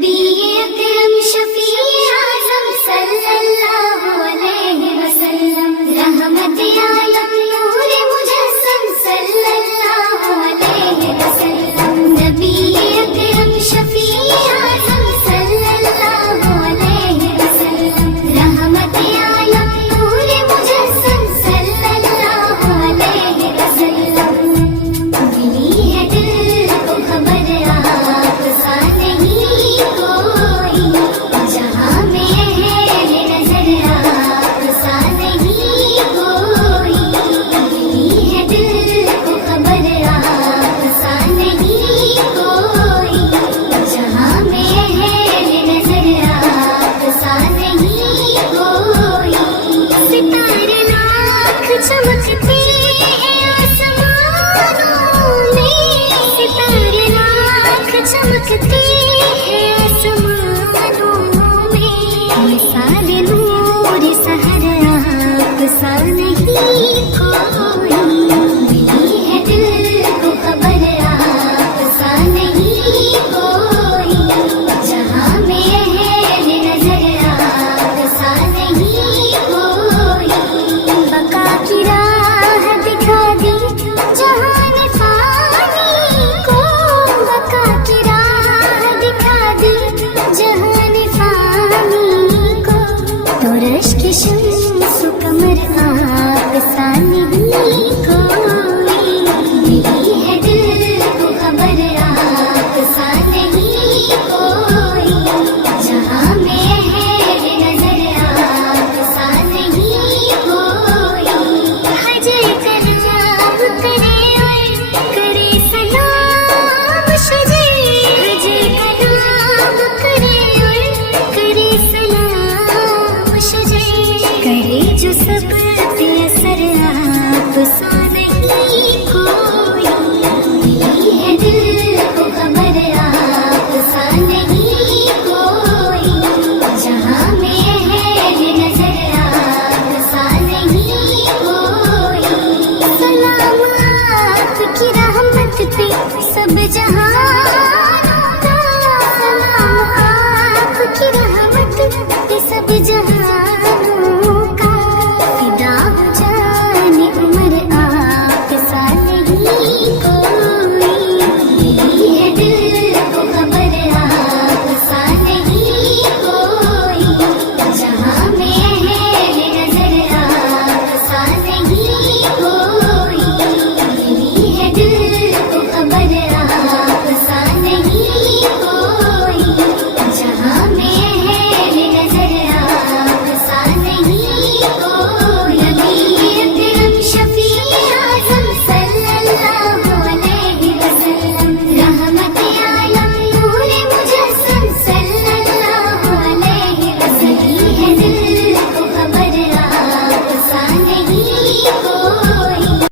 नबी अकरम शफी आज़म सल्लल्लाहु अलैहि वसल्लम, रहमत आलम नूर मुजस्सम सल्लल्लाहु अलैहि वसल्लम। नबी अकरम शफी आज़म सल्लल्लाहु अलैहि वसल्लम, रहमत आलम नूर मुजस्सम सल्लल्लाहु अलैहि वसल्लम। मिली है दिल को खबर आप सा नहीं कोई, जहां में है नजर आप सा नहीं कोई। मिली है दिल को खबर आप सा नहीं कोई, जहां में है नजर आप सा नहीं कोई। सितारे लाख चमकते हैं आसमानों में, सितारे लाख चमकते हैं आसमानों में। मिसाल नूर सहर आप सा नहीं कोई। मिली है दिल को खबर आप सा नहीं कोई, जहां में है नजर आप सा नहीं कोई। बका की राह दिखा दी जहान फानी को, बका की राह दिखा दी जहान फानी को। तो रश की शम्स कमर आप सा नहीं कोई। मिली है दिल को खबर आप सा नहीं कोई, जहां में है नजर आप सा नहीं कोई। हजे कलाम करे और करे सलाम शुजे, हजे कलाम करे और करे सलाम शुजे। करे जो सब पे असर आप सा नहीं कोई। मिली है दिल को खबर आप सा नहीं कोई, जहां में है नजर आप सा नहीं कोई। सलाम आपकी रहमत पे सब जहां का, सलाम आपकी रहमत पे सब जहां